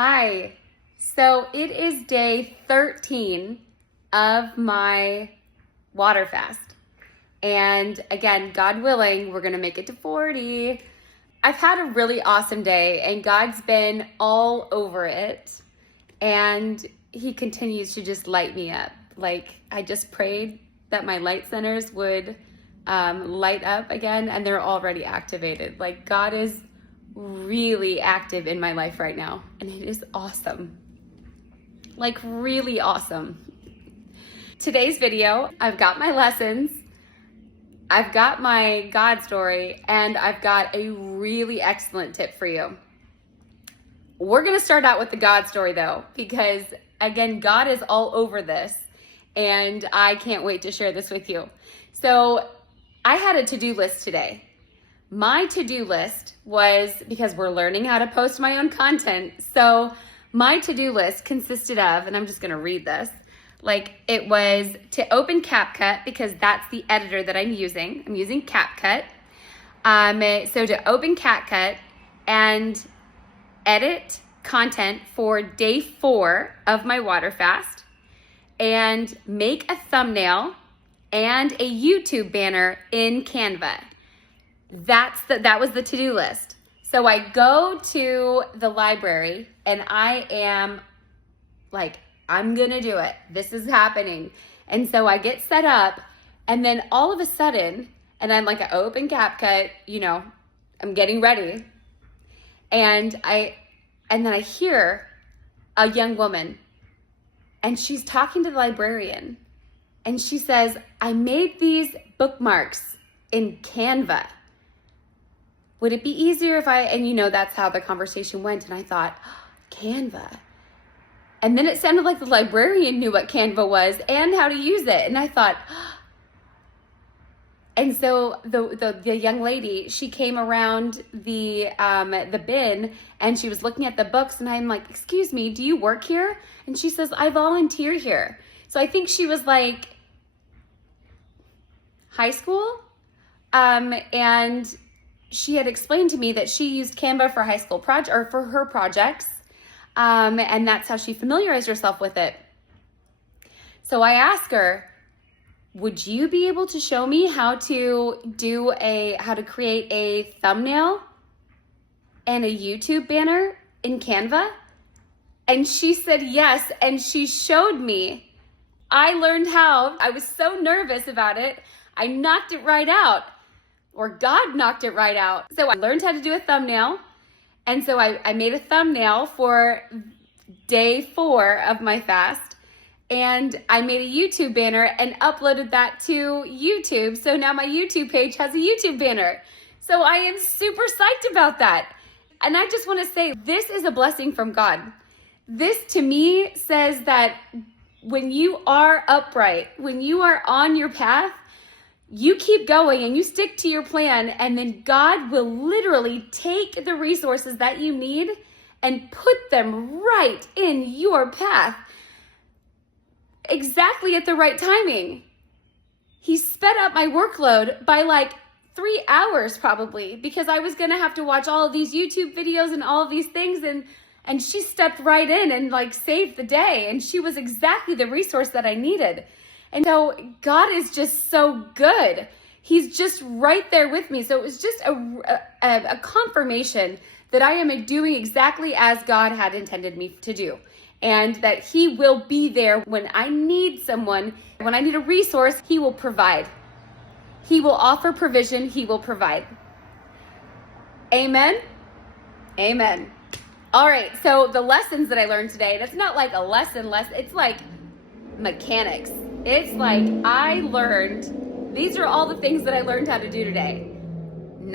Hi. So it is day 13 of my water fast. And again, God willing, we're going to make it to 40. I've had a really awesome day and God's been all over it. And he continues to just light me up. Like I just prayed that my light centers would light up again, and they're already activated. Like God is really active in my life right now, and it is awesome. Like really awesome. Today's video, I've got my lessons, I've got my God story, and I've got a really excellent tip for you. We're gonna start out with the God story though, because again, God is all over this, and I can't wait to share this with you. So I had a to-do list today. My to-do list was, because we're learning how to post my own content, so my to-do list consisted of, and I'm just gonna read this, like it was to open CapCut, because that's the editor that I'm using. I'm using CapCut. So to open CapCut and edit content for day 4 of my water fast, and make a thumbnail and a YouTube banner in Canva. That was the to-do list. So I go to the library and I am like, I'm gonna do it. This is happening. And so I get set up, and then all of a sudden, and I'm like, I open CapCut, I'm getting ready. And then I hear a young woman, and she's talking to the librarian, and she says, I made these bookmarks in Canva. Would it be easier if and that's how the conversation went. And I thought, Canva. And then it sounded like the librarian knew what Canva was and how to use it. And I thought, and so the young lady, she came around the bin, and she was looking at the books, and I'm like, excuse me, do you work here? And she says, I volunteer here. So I think she was like high school. And she had explained to me that she used Canva for high school for her projects. And that's how she familiarized herself with it. So I asked her, would you be able to show me how to create a thumbnail and a YouTube banner in Canva? And she said yes, and she showed me. I learned how. I was so nervous about it. I knocked it right out, or God knocked it right out. So I learned how to do a thumbnail. And so I made a thumbnail for day 4 of my fast, and I made a YouTube banner and uploaded that to YouTube. So now my YouTube page has a YouTube banner. So I am super psyched about that. And I just want to say, this is a blessing from God. This to me says that when you are upright, when you are on your path, you keep going and you stick to your plan, and then God will literally take the resources that you need and put them right in your path, exactly at the right timing. He sped up my workload by like 3 hours probably, because I was gonna have to watch all of these YouTube videos and all of these things, and she stepped right in and like saved the day, and she was exactly the resource that I needed. And so God is just so good. He's just right there with me. So it was just a confirmation that I am doing exactly as God had intended me to do. And that he will be there when I need someone, when I need a resource, he will provide. He will offer provision, he will provide. Amen? Amen. All right, so the lessons that I learned today, that's not like a lesson, it's like mechanics. It's like these are all the things that I learned how to do today.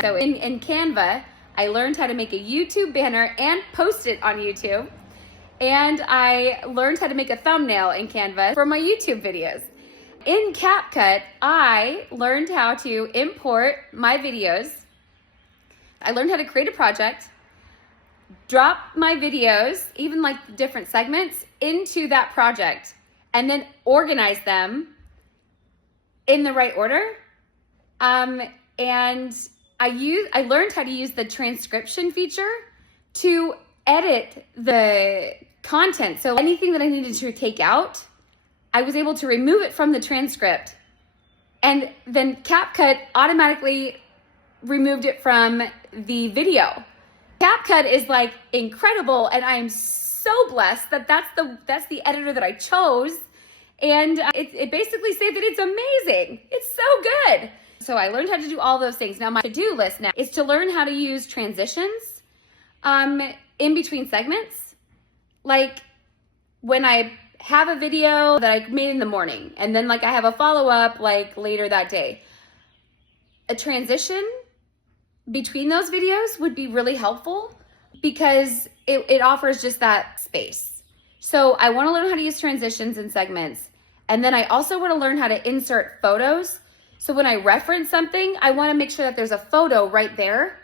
So in Canva, I learned how to make a YouTube banner and post it on YouTube. And I learned how to make a thumbnail in Canva for my YouTube videos. In CapCut, I learned how to import my videos. I learned how to create a project, drop my videos, even like different segments, into that project, and then organize them in the right order. And I learned how to use the transcription feature to edit the content. So anything that I needed to take out, I was able to remove it from the transcript, and then CapCut automatically removed it from the video. CapCut is like incredible, and I am so blessed that that's the editor that I chose, and it basically saved it. It's amazing. It's so good. So I learned how to do all those things. Now my to-do list now is to learn how to use transitions in between segments. Like when I have a video that I made in the morning, and then like I have a follow-up like later that day, a transition between those videos would be really helpful because it offers just that space. So I want to learn how to use transitions in segments. And then I also want to learn how to insert photos. So when I reference something, I want to make sure that there's a photo right there,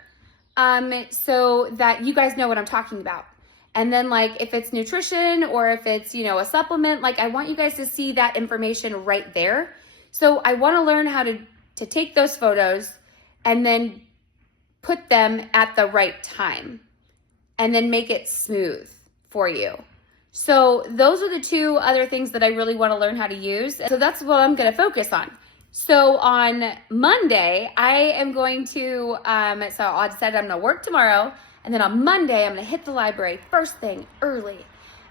so that you guys know what I'm talking about. And then like if it's nutrition or if it's, a supplement, like I want you guys to see that information right there. So I want to learn how to take those photos and then put them at the right time and then make it smooth for you. So those are the two other things that I really want to learn how to use. So that's what I'm going to focus on. So on Monday, I am going to, so I decided I'm going to work tomorrow. And then on Monday, I'm going to hit the library first thing early.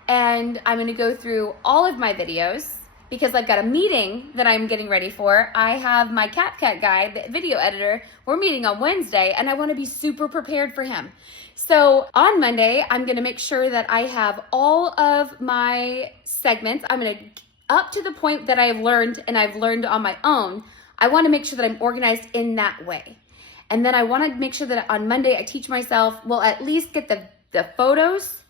And I'm going to go through all of my videos because I've got a meeting that I'm getting ready for. I have my CapCut guy, the video editor. We're meeting on Wednesday, and I want to be super prepared for him. So on Monday, I'm going to make sure that I have all of my segments. I'm going to, up to the point that I've learned and I've learned on my own, I want to make sure that I'm organized in that way. And then I want to make sure that on Monday I teach myself, well, at least get the photos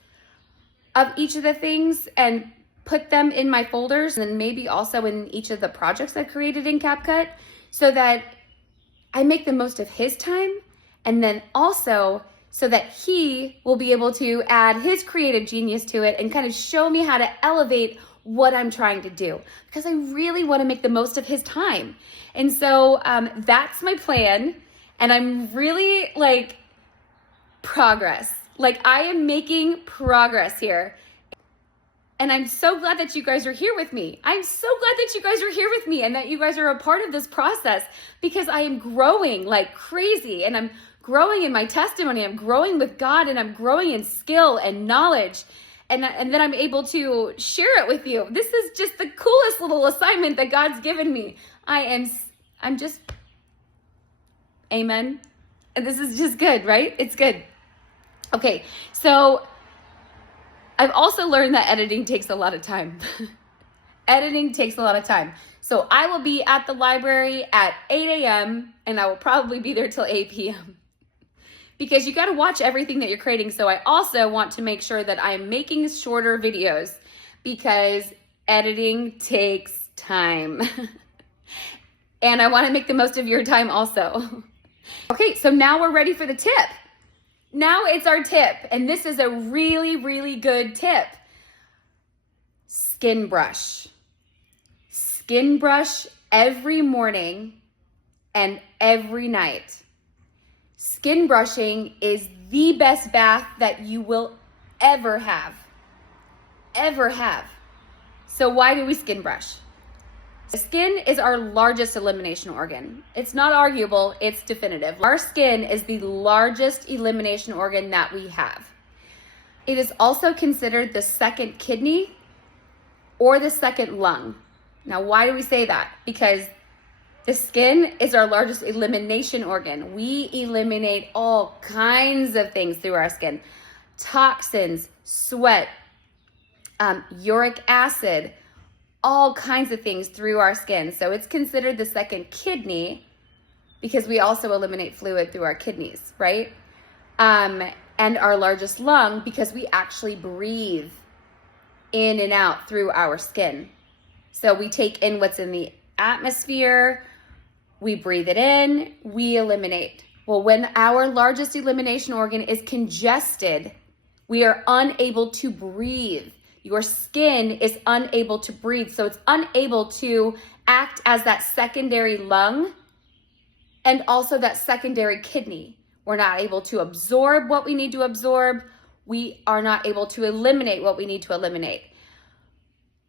of each of the things and put them in my folders, and then maybe also in each of the projects I created in CapCut, so that I make the most of his time, and then also so that he will be able to add his creative genius to it and kind of show me how to elevate what I'm trying to do, because I really want to make the most of his time. And so that's my plan. And I'm really like progress. Like I am making progress here. And I'm so glad that you guys are here with me. I'm so glad that you guys are here with me and that you guys are a part of this process, because I am growing like crazy, and I'm growing in my testimony. I'm growing with God, and I'm growing in skill and knowledge. And then I'm able to share it with you. This is just the coolest little assignment that God's given me. I'm just, amen. And this is just good, right? It's good. Okay, so I've also learned that editing takes a lot of time. Editing takes a lot of time. So I will be at the library at 8 a.m. and I will probably be there till 8 p.m. because you got to watch everything that you're creating. So I also want to make sure that I'm making shorter videos, because editing takes time. And I want to make the most of your time also. Okay, so now we're ready for the tip. Now it's our tip, and this is a really, really good tip. Skin brush. Skin brush every morning and every night. Skin brushing is the best bath that you will ever have. Ever have. So why do we skin brush? The skin is our largest elimination organ. It's not arguable, it's definitive. Our skin is the largest elimination organ that we have. It is also considered the second kidney or the second lung. Now, why do we say that? Because the skin is our largest elimination organ. We eliminate all kinds of things through our skin. Toxins, sweat, uric acid, all kinds of things through our skin. So it's considered the second kidney because we also eliminate fluid through our kidneys, right? And our largest lung because we actually breathe in and out through our skin. So we take in what's in the atmosphere, we breathe it in, we eliminate. Well, when our largest elimination organ is congested, we are unable to breathe. Your skin is unable to breathe. So it's unable to act as that secondary lung and also that secondary kidney. We're not able to absorb what we need to absorb. we are not able to eliminate what we need to eliminate.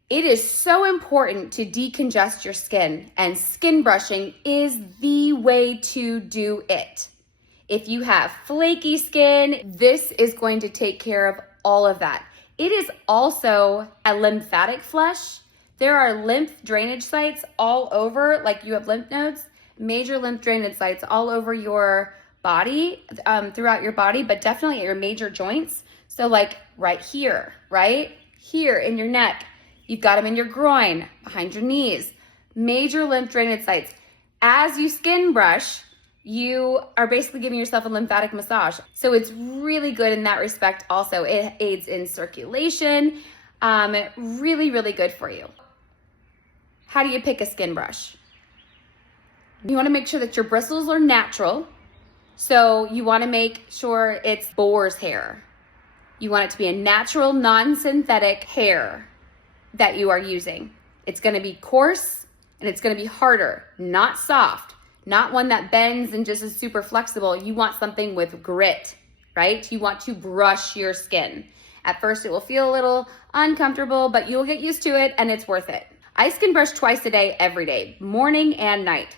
It is so important to decongest your skin, and skin brushing is the way to do it. If you have flaky skin, this is going to take care of all of that. It is also a lymphatic flush. There are lymph drainage sites all over, like you have lymph nodes, major lymph drainage sites all over your body, throughout your body, but definitely at your major joints. So like right here in your neck, you've got them in your groin, behind your knees, major lymph drainage sites. As you skin brush, you are basically giving yourself a lymphatic massage. So it's really good in that respect also. It aids in circulation, really, really good for you. How do you pick a skin brush? You wanna make sure that your bristles are natural. So you wanna make sure it's boar's hair. You want it to be a natural, non-synthetic hair that you are using. It's gonna be coarse and it's gonna be harder, not soft. Not one that bends and just is super flexible. You want something with grit, right? You want to brush your skin. At first it will feel a little uncomfortable, but you'll get used to it and it's worth it. I skin brush twice a day, every day, morning and night.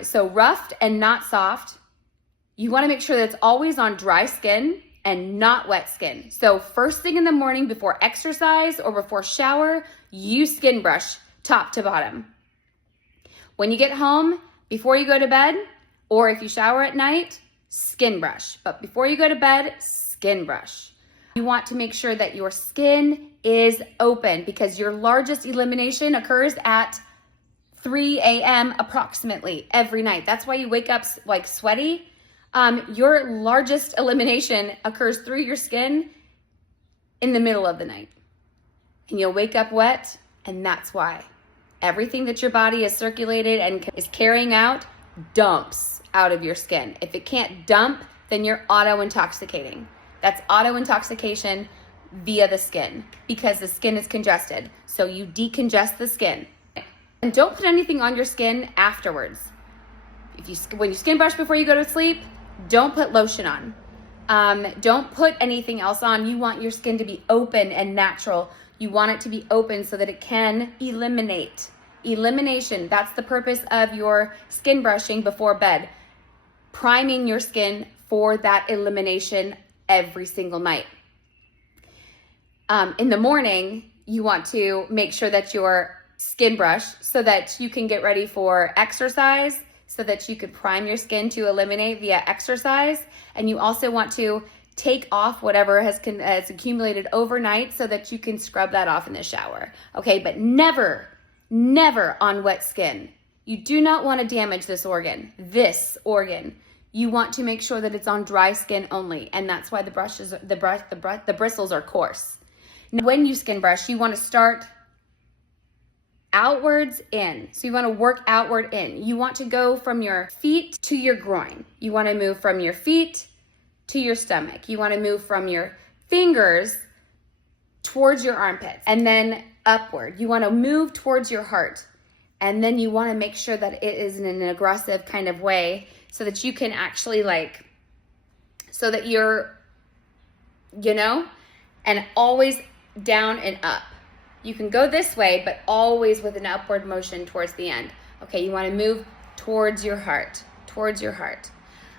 So roughed and not soft. You wanna make sure that it's always on dry skin and not wet skin. So first thing in the morning before exercise or before shower, you skin brush top to bottom. When you get home, before you go to bed, or if you shower at night, skin brush. But before you go to bed, skin brush. You want to make sure that your skin is open because your largest elimination occurs at 3 a.m. approximately every night. That's why you wake up like sweaty. Your largest elimination occurs through your skin in the middle of the night. And you'll wake up wet, and that's why. Everything that your body has circulated and is carrying out dumps out of your skin. If it can't dump, then you're auto-intoxicating. That's auto-intoxication via the skin because the skin is congested. So you decongest the skin. And don't put anything on your skin afterwards. When you skin brush before you go to sleep, don't put lotion on. Don't put anything else on. You want your skin to be open and natural. You want it to be open so that it can eliminate. Elimination, that's the purpose of your skin brushing before bed. Priming your skin for that elimination every single night. In the morning, you want to make sure that your skin brush so that you can get ready for exercise, so that you could prime your skin to eliminate via exercise. And you also want to take off whatever has accumulated overnight so that you can scrub that off in the shower. Okay, but never on wet skin. You do not want to damage this organ. You want to make sure that it's on dry skin only, and that's why the bristles are coarse. Now, when you skin brush, you want to start outwards in. So you want to work outward in. You want to go from your feet to your groin. You want to move from your feet to your stomach. You want to move from your fingers towards your armpits and then upward. You want to move towards your heart. And then you want to make sure that it is in an aggressive kind of way so that you can actually so that you're, and always down and up. You can go this way, but always with an upward motion towards the end. Okay, you want to move towards your heart,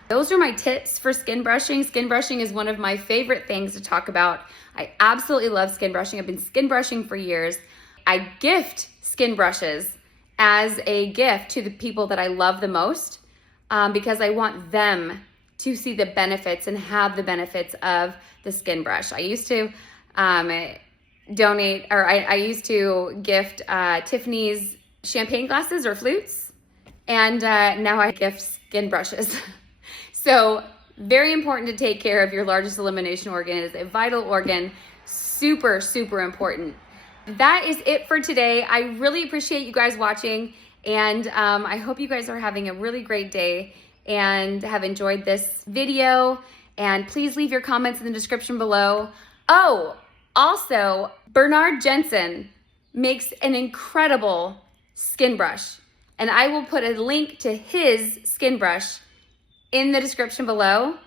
Those are my tips for skin brushing. Skin brushing is one of my favorite things to talk about. I absolutely love skin brushing. I've been skin brushing for years. I gift skin brushes as a gift to the people that I love the most because I want them to see the benefits and have the benefits of the skin brush. I used to I used to gift Tiffany's champagne glasses or flutes, and now I gift skin brushes. So very important to take care of your largest elimination organ. It is a vital organ, super, super important. That is it for today. I really appreciate you guys watching, and I hope you guys are having a really great day and have enjoyed this video. And please leave your comments in the description below. Oh, also, Bernard Jensen makes an incredible skin brush, and I will put a link to his skin brush in the description below.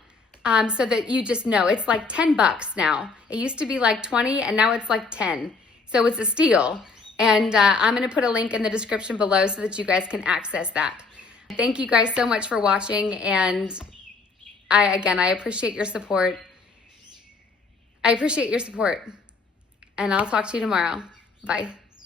so that you just know. It's like $10 now. It used to be like 20 and now it's like 10. So it's a steal. And I'm gonna put a link in the description below so that you guys can access that. Thank you guys so much for watching, and I appreciate your support. I appreciate your support, and I'll talk to you tomorrow. Bye.